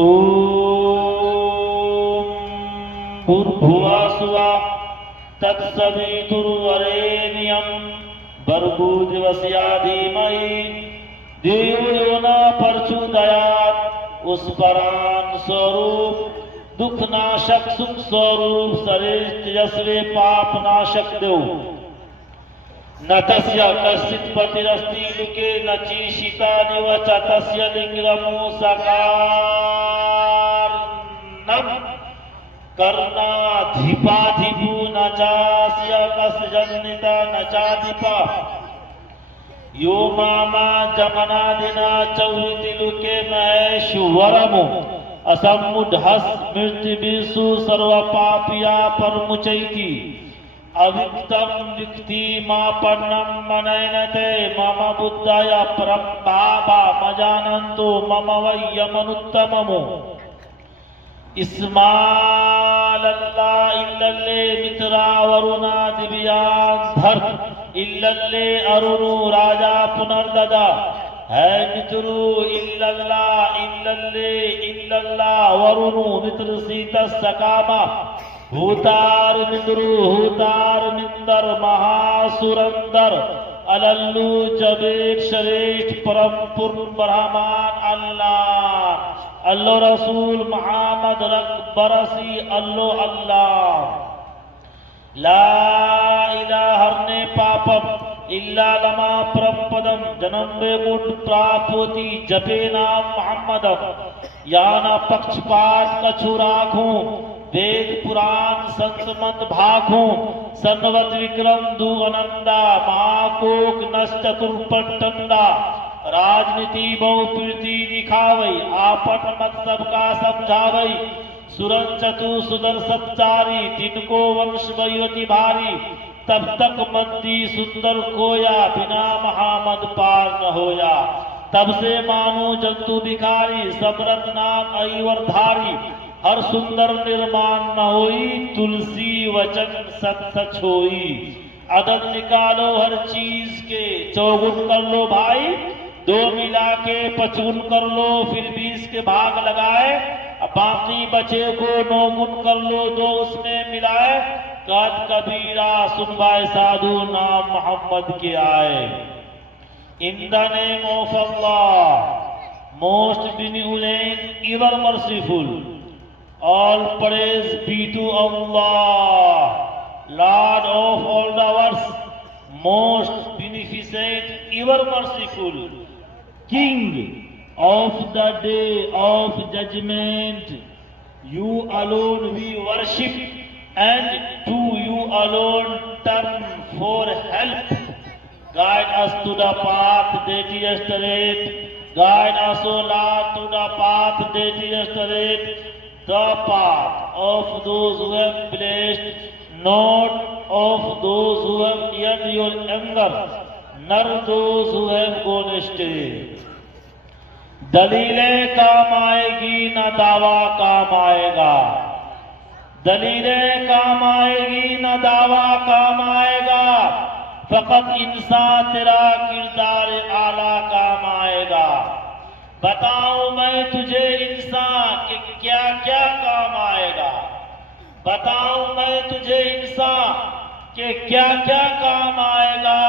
ओम भूर्भुवस्सुवः तत्सवितुर्वरेण्यं भर्गो दिवस्य धीमहि धियो यो न प्रचोदयात्। उस परान स्वरूप दुख नाशक सुख स्वरूप श्रेष्ठ तेजस्वी पाप नाशक देव न तस्य कश्चित् पतिरस्ति लोके न चीशिता निवच तस्य लिंगमो सकारनम् कर्णाधिपाधिपो न चास्य कस्यजनिता न चाधिपा यो मामा जमनादिना चौरिति लोके महेश्वरमो असम्मूढस्मृतिभिषु सर्वपापिया परमुचैति अविक्तं विक्तिमापन्नं मनयनते मम बुद्धाय परं भावमजानन्तो मम वैयमनुत्तममो इस्मालल्ला इल्लल्ले मित्रा वरुणा दिव्यांधर इल्लल्ले अरुणु राजा पुनर्ददा है मित्रु इल्लल्ला इल्लल्ले इल्लल्ला वरुणु मित्र सीता सकामा भूतार निंदर महासुरंदर अलल्लू जबेर श्रेष्ठ परम पूर्ण ब्रह्मान अल्लाह अल्लो रसूल मोहम्मद रक बरसी अल्लो अल्लाह ला इलाहा हरने पापम इल्ला लमा परमपदम जन्म बेगुट प्राप्ति जपे नाम मोहम्मद याना पक्षपात कछु राखूं वेद पुराण संत मत भाखूं सन्वत विक्रम दु अनंदा महाकोक नस चतुर्पटंडा राजनीति बहु प्रीति दिखावई आपन मत सबका समझावई सुरन चतु सुदर सच्चारी तिनको वंश वयोति भारी तब तक मंदी सुंदर कोया बिना महामद पार न होया तब से मानो जंतु भिखारी सबरत नाम ऐवरधारी हर सुंदर निर्माण न होई तुलसी वचन सत सच होई अदद निकालो हर चीज के चौगुन कर लो भाई दो मिला के 55 कर लो फिर 20 के भाग लगाए बाकी बचे को 9 गुण कर लो दो उसमें मिलाए कद कबीरा सुनवाए साधु नाम मोहम्मद के आए in the name of Allah most benevolent ever merciful all praise be to Allah Lord of all the worlds most beneficent ever merciful King of the day of judgment you alone we worship and to you alone turn for help guide us to the path that is straight guide us O Lord to the path that is straight the path of those who have blessed not of those who have earned your anger nor those who have gone astray दलीलें काम आएगी न दावा काम आएगा दलीलें काम आएगी न दावा काम आएगा फकत इंसान तेरा किरदार आला काम आएगा बताऊं मैं तुझे इंसान कि क्या क्या काम आएगा बताऊं मैं तुझे इंसान कि क्या क्या काम आएगा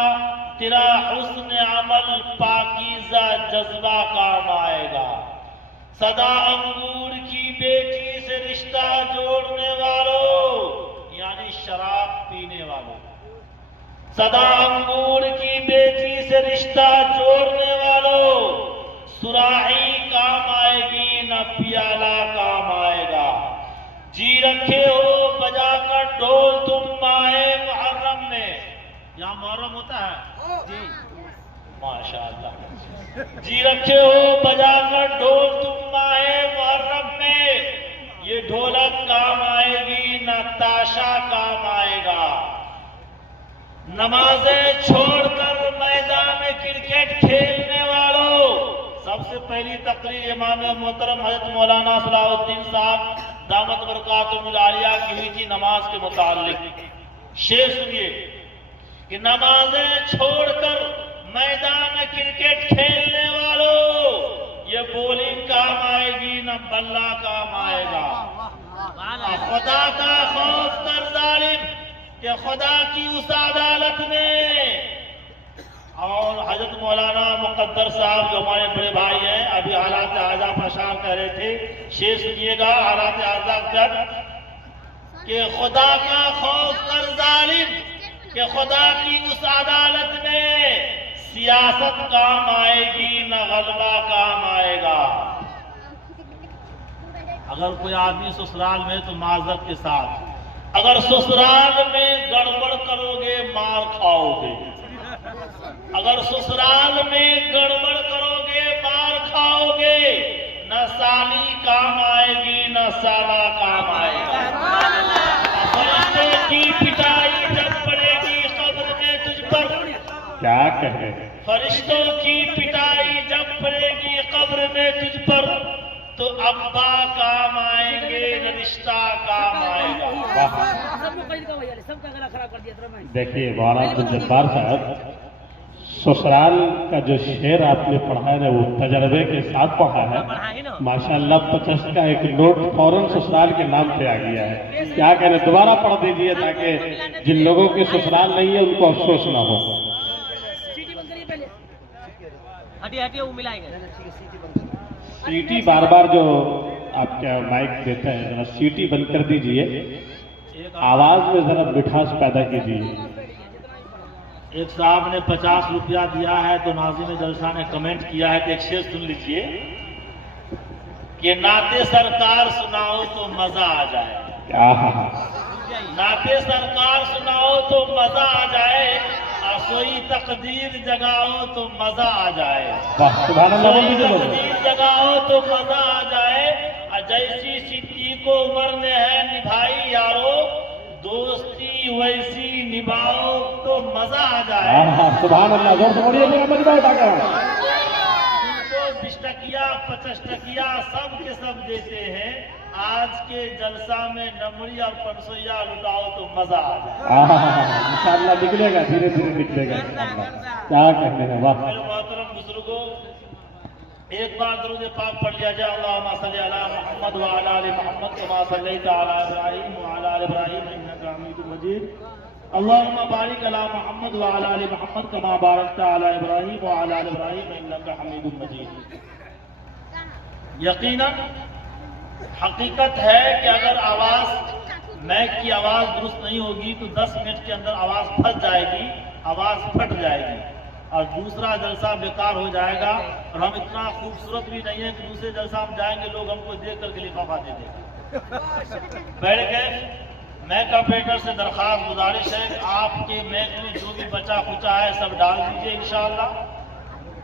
तेरा हुस्न अमल पाकीज़ा जज्बा काम आएगा सदा अंगूर की बेटी से रिश्ता जोड़ने वालों यानी शराब पीने वालों सदा अंगूर की बेटी से रिश्ता जोड़ने वालों सुराही काम आएगी न प्याला काम आएगा जी रखे हो बजाकर ढोल तुम माहे मुहर्रम में यहाँ मुहर्रम होता है जी माशाअल्लाह जी रखे हो बजाकर ढोल तुम माहे मुहर्रम में ये ढोलक काम आएगी न ताशा काम आएगा नमाजें छोड़कर मैदान में क्रिकेट खेलने वालों सबसे पहली तकरीर इमाम मोहतरम हजरत मौलाना सलाहुद्दीन साहब दामत बरकातुहुल आलिया की हुई थी नमाज के मुताल्लिक शेर सुनिए कि नमाजें छोड़कर मैदान में क्रिकेट खेलने वालों ये बॉलिंग काम आएगी न बल्ला काम आएगा। खुदा का खौफ कर जालिम कि खुदा की उस अदालत में। और हजरत मौलाना मुकद्दर साहब जो हमारे बड़े भाई हैं, अभी हालात आज़ा परेशान कह रहे थे, शेर सुनिएगा हालात आज़ा कर कि खुदा का खौफ कर जालिम कि खुदा की उस अदालत में सियासत काम आएगी न गलबा काम आएगा। अगर कोई आदमी ससुराल में तो माजरत के साथ, अगर ससुराल में गड़बड़ करोगे मार खाओगे, अगर ससुराल में गड़बड़ करोगे मार खाओगे, न साली काम आएगी न साला काम आएगा। फरिश्ते की पिटाई जब पड़ेगी कब्र में तुझ पर, क्या कहे, फरिश्तों की पिटाई जब पड़ेगी कब्र में तुझ पर, तो अब्बा काम आएंगे न रिश्ता काम आएगा। देखिए मौलाना अब्दुल जब्बार साहब, ससुराल का जो शेर आपने पढ़ा है ना, वो तजर्बे के साथ पढ़ा है माशाल्लाह। 50 का एक नोट फौरन ससुराल के नाम पे आ गया है। क्या कहने, दोबारा पढ़ दीजिए ताकि जिन लोगों के ससुराल नहीं है उनको अफसोस ना हो। सीटी बार बार जो आपका माइक देता है, जरा सीटी बंद कर दीजिए, आवाज में जरा मिठास पैदा कीजिए। एक साहब ने 50 रुपया दिया है तो नाज़रीन जलसा ने कमेंट किया है कि एक शेर सुन लीजिए कि नाते सरकार सुनाओ तो मजा आ जाए। नाते सरकार सुनाओ तो मजा आ जाए, और सोई तकदीर जगाओ तो मजा आ जाए। सोई तकदीर जगाओ तो मजा आ जाए, और जैसी सिद्धि को उम्र ने है निभाई यारो, दोस्ती वैसी निभाओ तो मजा आ जाए। सुभान अल्लाह, जोर से बोलिए मेरा मजबा उठाकर। तो 20 टकिया 50 टकिया सब के सब देते हैं, आज के जलसा में नमरी और 500 लुटाओ तो मजा आ जाए। इंशाअल्लाह निकलेगा, धीरे धीरे निकलेगा। क्या कहने हैं, वाह। मोहतरम बुजुर्गों, एक बार दरूद पाक पढ़ लिया जाए। अल्लाहुम्मा सल्ली अला मुहम्मद व अला आलि मुहम्मद कमा सल्लैता अला इब्राहीम व अला आलि इब्राहीम इन्नका हमीदुम मजीद। अल्लाहुम्मा बारिक अला मुहम्मद व अला आलि मुहम्मद कमा बारकता अला इब्राहीम व अला आलि इब्राहीम इन्नका हमीदुम मजीद। यकीनन हकीकत है कि अगर आवाज मैक की आवाज दुरुस्त नहीं होगी तो 10 मिनट के अंदर आवाज फंस जाएगी, आवाज फट जाएगी और दूसरा जलसा बेकार हो जाएगा। और हम इतना खूबसूरत भी नहीं है कि दूसरे जलसा हम जाएंगे लोग हमको देख करके लिफाफा दे देंगे। बैठ गए। मैक ऑपरेटर से दरखास्त गुजारिश है कि आपके मैक में जो भी बचा खुचा है सब डाल दीजिए, इंशाअल्लाह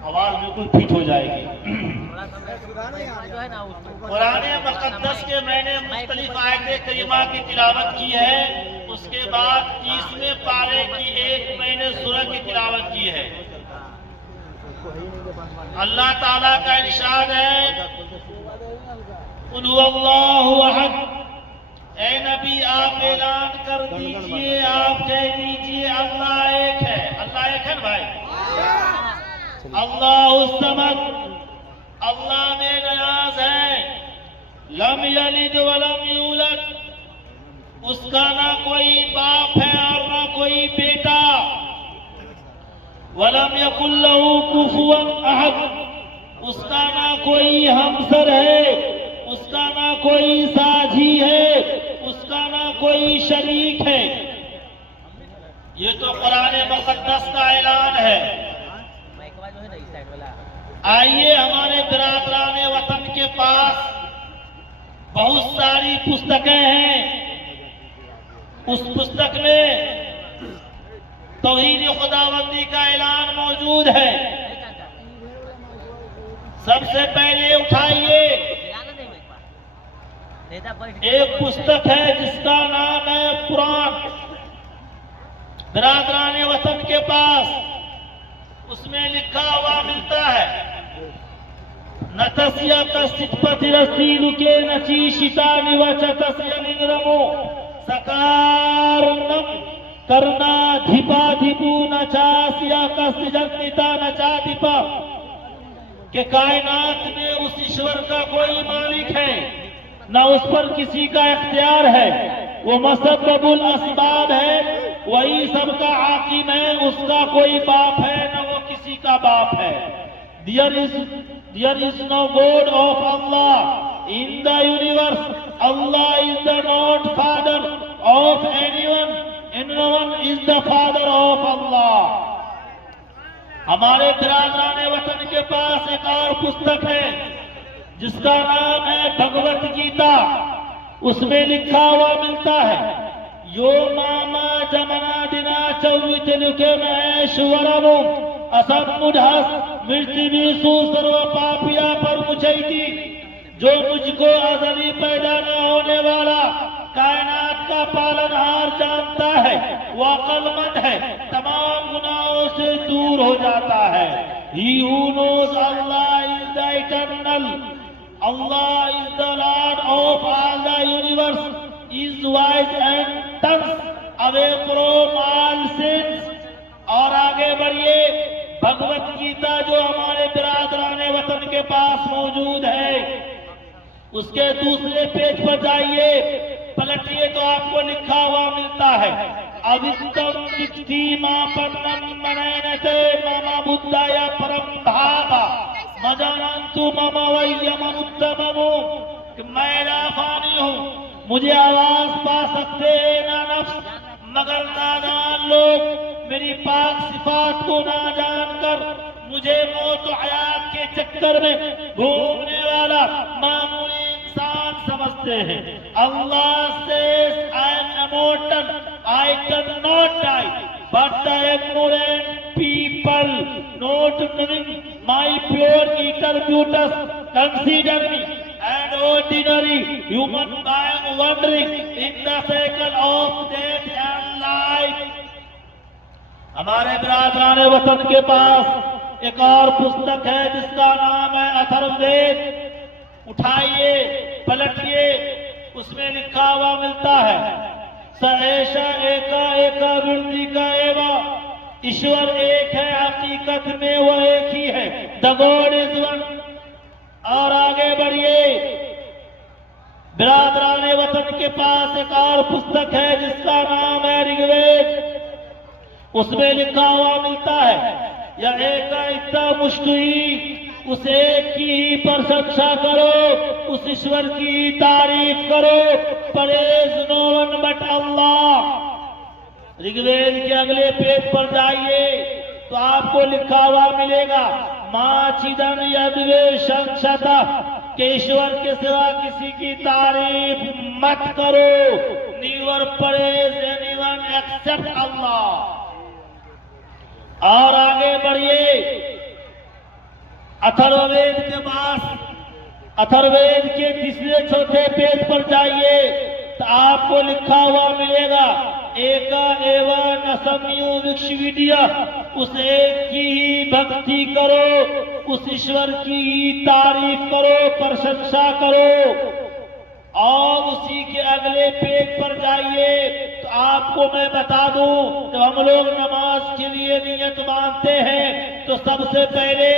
आवाज बिल्कुल फिट हो जाएगी। कुरान मुक़द्दस के मैंने मुख्तलिफ आयत करीमा की तिलावत की है, उसके बाद 30वें पारे की एक मैंने सूरह की तिलावत की है। अल्लाह ताला का इरशाद है, कुल हुवल्लाहु अहद, ए नबी आप ऐलान कर दीजिए, आप कह दीजिए अल्लाह एक है। अल्लाह एक है भाई, अल्लाह समद, अल्लाह में नियाज है। लम यलिद वलम यूलद, उसका ना कोई बाप है और ना कोई बेटा। वलम यकुल लहू कुफुवन अहद, उसका ना कोई हमसर है, उसका ना कोई साझी है, उसका ना कोई शरीक है। ये तो कुरान मुक़द्दस का ऐलान है। आइए हमारे बिरादरान वतन के पास बहुत सारी पुस्तकें हैं। उस पुस्तक में तौहीद खुदाबंदी का ऐलान मौजूद है। सबसे पहले उठाइए, एक पुस्तक है जिसका नाम है कुरान। बिरादरान वतन के पास उसमें लिखा हुआ मिलता है, नतस्या कस्तिपति रसीलु के नचीशिता निवचतस्य निग्रमो सकारनम करना धिपा धिपू नचासिया कस्तिजनिता नचाधिपा। कि कायनात में उस ईश्वर का कोई मालिक है, ना उस पर किसी का इख्तियार है, वो मुसब्बिबुल असबाब है, वही सबका हाकिम है, उसका कोई बाप है ना वो किसी का बाप है। There is no God of Allah in the universe. Allah is the not father of anyone, and no one is the father of Allah. हमारे बिरादराने वतन के पास एक और पुस्तक है जिसका नाम है भगवत गीता। उसमें लिखा हुआ मिलता है, यो मामा जमना दिना चौविचलुके महेश्वरमु असमुढ़स मृत्युवीसु सर्व पापिया पर मुझैती। जो मुझको अजली पैदा न होने वाला कायनात का पालनहार जानता है, वो अक्लमंद है, तमाम गुनाहों से दूर हो जाता है। He who knows Allah is the eternal, Allah is the Lord of all the universe, is wise and turns away from all sins। और आगे बढ़िए, भगवत गीता जो हमारे बिरादराने वतन के पास मौजूद है, उसके दूसरे पेज पर जाइए, पलटिए तो आपको लिखा हुआ मिलता है, अवित्तम वित्ती मां पन्नम मनैनते मामा बुद्धाय परम भावा मजानंतु मम वैयमनुत्तममु। कि मैं लाफानी हूँ, मुझे आवाज पा सकते हैं ना नफ्स, मगर नादान लोग मेरी पाक सिफात को ना जानकर मुझे मौत और हयात के चक्कर में घूमने वाला मामूली इंसान समझते हैं। अल्लाह says I am immortal, I cannot die, but the ignorant people not knowing my pure attributes consider me an ordinary human being wandering in the cycle of death and life। हमारे बिरादराने वतन के पास एक और पुस्तक है जिसका नाम है अथर्ववेद। उठाइए, पलटिए, उसमें लिखा हुआ मिलता है, स ऐशा एका एका वृद्धि का एवा, ईश्वर एक है, हकीकत में वह एक ही है, द गॉड इज वन। और आगे बढ़िए, बिरादराने वतन के पास एक और पुस्तक है जिसका नाम है ऋग्वेद। उसमें लिखा हुआ मिलता है, यह एका इत्ता मुष्टि, उस एक की प्रशंसा करो, उस ईश्वर की तारीफ करो, परेज नो वन बट अल्लाह। ऋग्वेद के अगले पेज पर जाइए तो आपको लिखा हुआ मिलेगा, मां चिदन यद्वे संक्षता, के ईश्वर के सिवा किसी की तारीफ मत करो, नीवर परेज एनीवन एक्सेप्ट अल्लाह। और आगे बढ़िए, अथर्ववेद के पास, अथर्ववेद के तीसरे चौथे पेज पर जाइए तो आपको लिखा हुआ मिलेगा, एका एवं असम्यु विश्वविद्या, उस एक की ही भक्ति करो, उस ईश्वर की ही तारीफ करो, प्रशंसा करो। और उसी के अगले पेज पर जाइए तो आपको मैं बता दूं, जब हम लोग नमाज के लिए नियत बांधते हैं तो सबसे पहले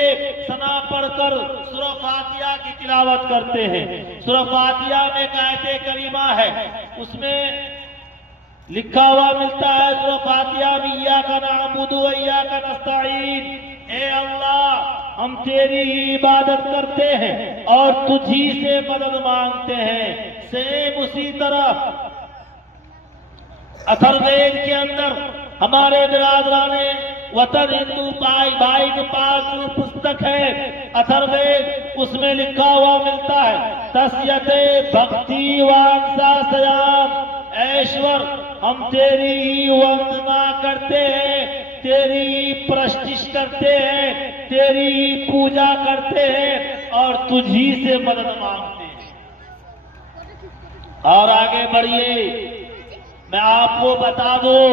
सना पढ़कर सूरह फातिहा की तिलावत करते हैं। सूरह फातिहा में आयत करीमा है, उसमें लिखा हुआ मिलता है, सूरह फातिहा में इय्याका नअबुदु व इय्याका नस्तईन, ए अल्लाह हम तेरी ही इबादत करते हैं और तुझी से मदद मांगते हैं। सेम उसी तरह अथर्ववेद के अंदर हमारे बिरादराने वतन हिंदू भाई के पास जो पुस्तक है अथर्ववेद, उसमें लिखा हुआ मिलता है, तस्यते भक्ति वांसा सयाम, ऐश्वर हम तेरी ही वंदना करते हैं, तेरी ही प्रस्तिष्ठ करते हैं, तेरी ही पूजा करते हैं और तुझी से मदद मांगते हैं। और आगे बढ़िए, मैं आपको बता दूं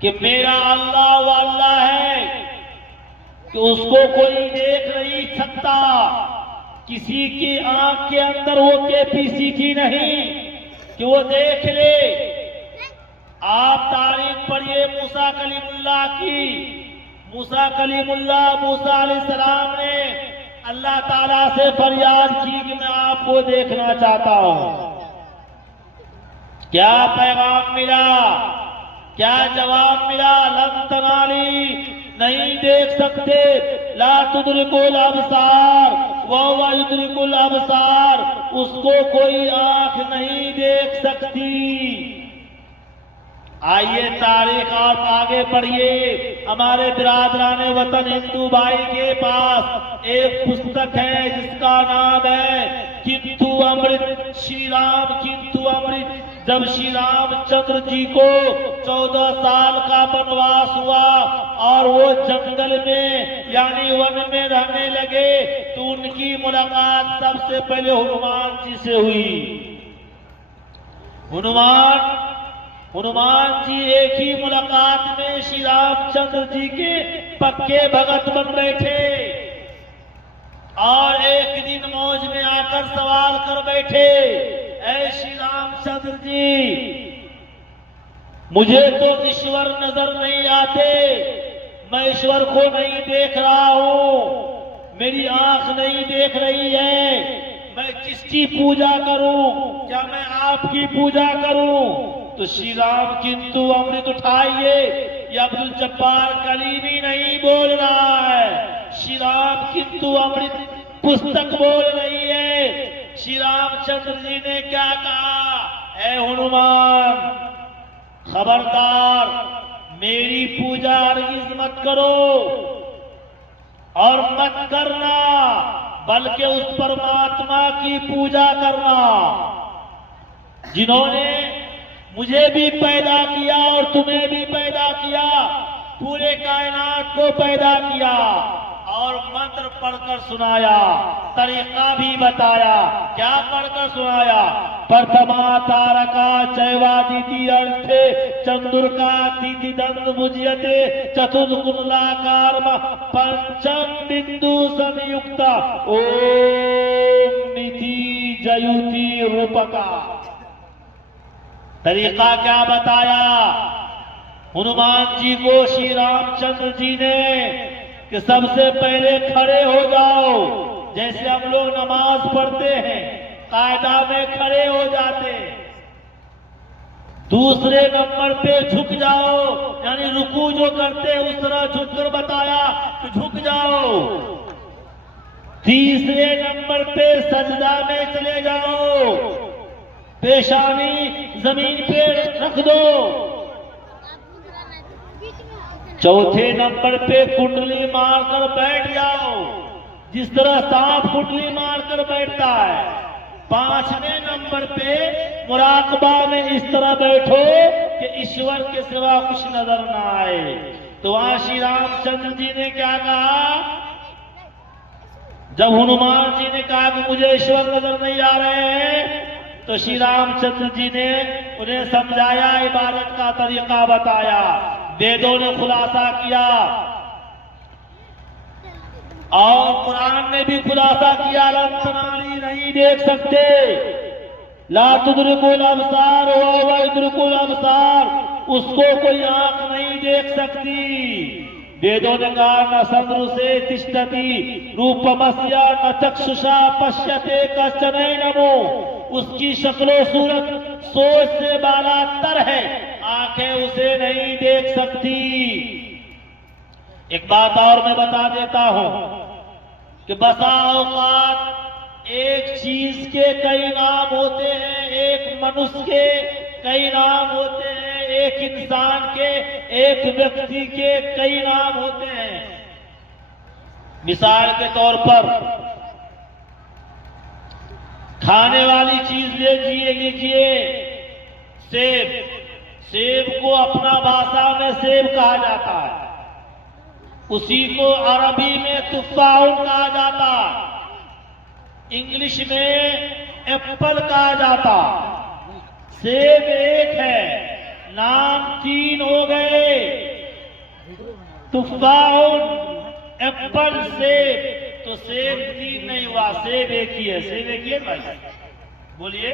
कि मेरा अल्लाह वो अल्लाह है कि उसको कोई देख नहीं सकता, किसी की आंख के अंदर वो कैपेसिटी नहीं कि वो देख ले। आप तारीख पढ़िए मूसा कलीमुल्लाह की, मूसा कलीमुल्लाह मूसा अलैहिस्सलाम ने अल्लाह ताला से फरियाद की कि मैं आपको देखना चाहता हूं। क्या पैगाम मिला, क्या जवाब मिला? लन तनाली, नहीं देख सकते। ला तुदरिकुल अबसार वहुवा युदरिकुल अबसार, उसको कोई आंख नहीं देख सकती। आइए तारीख और आगे बढ़िए। हमारे बिरादराने वतन हिंदू भाई के पास एक पुस्तक है जिसका नाम है किंतु अमृत, श्री राम किंतु अमृत। जब श्री रामचंद्र जी को 14 साल का वनवास हुआ और वो जंगल में यानी वन में रहने लगे तो उनकी मुलाकात सबसे पहले हनुमान जी से हुई। हनुमान जी एक ही मुलाकात में श्री रामचंद्र जी के पक्के भगत बन बैठे और एक दिन मौज में आकर सवाल कर बैठे, ऐ श्री रामचंद्र जी, मुझे तो ईश्वर नजर नहीं आते, मैं ईश्वर को नहीं देख रहा हूं, मेरी आंख नहीं देख रही है, मैं किसकी पूजा करूं? क्या मैं आपकी पूजा करूं? तो श्री राम किंतु अमृत उठाइए, ये अब्दुल जब्बार कलीमी नहीं बोल रहा है, श्री राम किंतु अमृत पुस्तक बोल रही है। श्री रामचंद्र जी ने क्या कहा? ऐ हनुमान, खबरदार, मेरी पूजा हरगिज़ मत करो और मत करना, बल्कि उस परमात्मा की पूजा करना जिन्होंने मुझे भी पैदा किया और तुम्हें भी पैदा किया, पूरे कायनात को पैदा किया और मंत्र पढ़कर सुनाया, तरीका भी बताया। क्या पढ़कर सुनाया? प्रथमा तारका चैवादिति अर्थे चंद्रका तिथि दंड मुज्यते चतुर्कुंडलाकार पंचम बिंदु संयुक्ता ओम निधि जयुति रूपका। तरीका क्या बताया हनुमान जी को श्री रामचंद्र जी ने कि सबसे पहले खड़े हो जाओ, जैसे हम लोग नमाज पढ़ते हैं कायदा में खड़े हो जाते। दूसरे नंबर पे झुक जाओ, यानी रुकू जो करते हैं उस तरह झुककर बताया कि झुक जाओ। तीसरे नंबर पे सजदा में चले जाओ, पेशानी जमीन पे रख दो। चौथे नंबर पे कुंडली मारकर बैठ जाओ, जिस तरह सांप कुंडली मारकर बैठता है। पांचवें नंबर पे मुराकबा में इस तरह बैठो कि ईश्वर के सिवा कुछ नजर ना आए। तो वहां श्री रामचंद्र जी ने क्या कहा? जब हनुमान जी ने कहा कि मुझे ईश्वर नजर नहीं आ रहे हैं, तो श्री रामचंद्र जी ने उन्हें समझाया, इबादत का तरीका बताया, वेदों ने खुलासा किया और कुरान ने भी खुलासा किया। लन तनाली, नहीं देख सकते। ला तुदरिकुल अबसार वहुवा युदरिकुल अबसार, उसको कोई आंख नहीं देख सकती। वेदों ने कहा न सदृशे तिष्ठति रूपमस्य न चक्षुषा पश्यते कश्चनैनमो, उसकी शक्लो सूरत सोच से बालातर है, आंखें उसे नहीं देख सकती। एक बात और मैं बता देता हूं कि बसा औकात एक चीज के कई नाम होते हैं, एक मनुष्य के कई नाम होते हैं, एक इंसान के, एक व्यक्ति के कई नाम होते हैं। मिसाल के तौर पर खाने वाली चीज लीजिए सेब। सेब को अपना भाषा में सेब कहा जाता है, उसी को अरबी में तुफ़ाह कहा जाता, इंग्लिश में एप्पल कहा जाता। सेब एक है, नाम तीन हो गए, तुफ़ाह, एप्पल, सेब। तो सेब तीन नहीं हुआ, सेब एक ही है। सेब एक ही है भाई, बोलिए।